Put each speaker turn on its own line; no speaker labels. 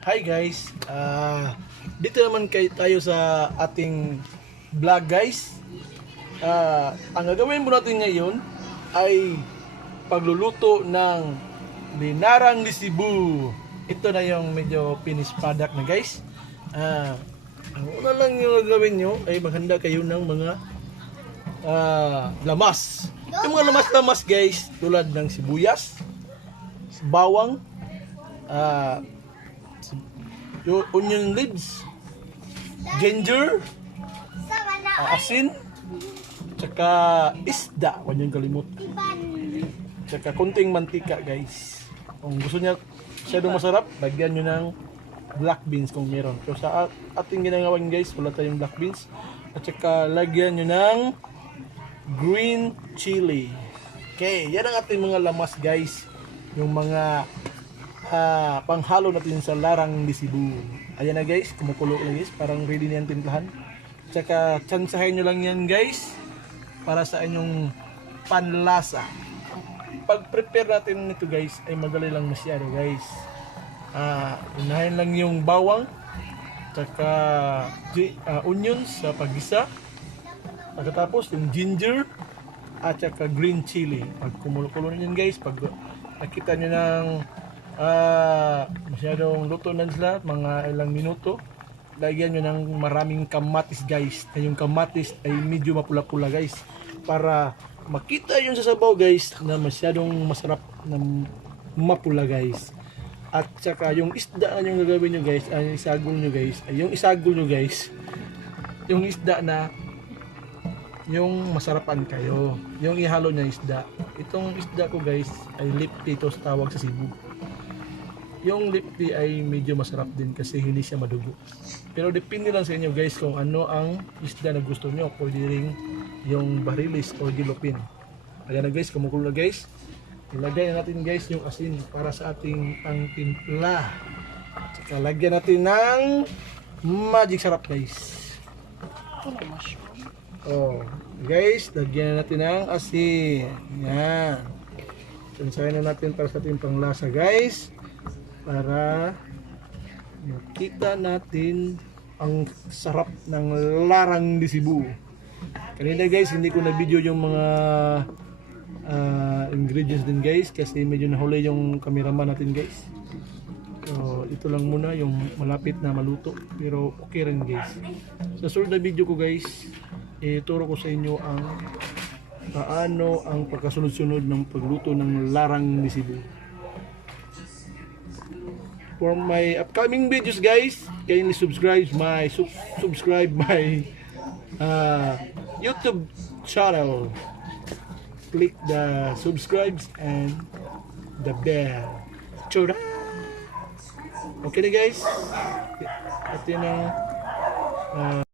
Hi guys, Ah, dito naman kay tayo sa ating vlog guys. Ah, ang gagawin mo natin ngayon ay pagluluto ng linarang di Cebu. Ito na yung medyo finished product na guys. Ah, ang una lang yung gagawin nyo ay maghanda kayo ng mga ah, lamas. Yung mga lamas-lamas guys, tulad ng sibuyas, bawang, ah, yung onion leaves, ginger, ah, asin, tsaka isda, huwag niyong kalimut. Tsaka konting mantika guys. Kung gusto niya masyadong masarap, lagyan nyo ng black beans kung meron. So sa at- ating ginagawan guys, wala tayong black beans. At tsaka lagyan nyo ng green chili. Okay, yan ang ating mga lamas guys. Yung mga ah, panghalo natin sa larang di Cebu. Ayan na guys, kumukulo na guys. Parang ready na yan timplahan. Tsaka tsansahin nyo lang yan guys para sa inyong panlasa. Pag-prepare natin nito guys ay madali lang masyado guys. Ah, unahin lang yung bawang tsaka gi- ah, onions sa paggisa. Pagkatapos yung ginger at saka green chili. Pag kumulo-kulo na yan guys, pag nakita nyo ng ah, masyadong luto na sila, mga ilang minuto, lagyan nyo ng maraming kamatis guys. Yung kamatis ay medyo mapula-pula guys. Para makita yung sasabaw guys na masyadong masarap na mapula guys. At saka yung isda na yung gagawin nyo guys, ay isagol nyo guys, ay yung isagol nyo guys, yung isda na yung masarapan kayo. Yung ihalo niya isda. Itong isda ko guys ay lipti ito sa tawag sa Cebu. Yung lipti ay medyo masarap din kasi hindi siya madugo. Pero depende lang sa inyo guys kung ano ang isda na gusto nyo. Pwede rin yung barilis o gilopin. Ayan na guys, kumukulo na guys. Ilagay na natin guys yung asin para sa ating pang timpla. Saka lagyan natin ng magic sarap guys. Oh, guys, lagyan na natin ng asin. Yan. Tansahin na natin para sa ating panglasa, guys. Para makita natin ang sarap ng larang di Cebu. Kanina guys, hindi ko na video yung mga ah, ingredients din guys kasi medyo nahuli yung cameraman natin guys. So, ito lang muna yung malapit na maluto pero okay rin guys. Sa sunod na video ko guys, ituro ko sa inyo ang paano ang pagkasunod-sunod ng pagluto ng larang ni Cebu. For my upcoming videos guys, kindly subscribe my sub- subscribe my uh, YouTube channel. Click the subscribes and the bell. Chura! Okay guys. Ito na uh,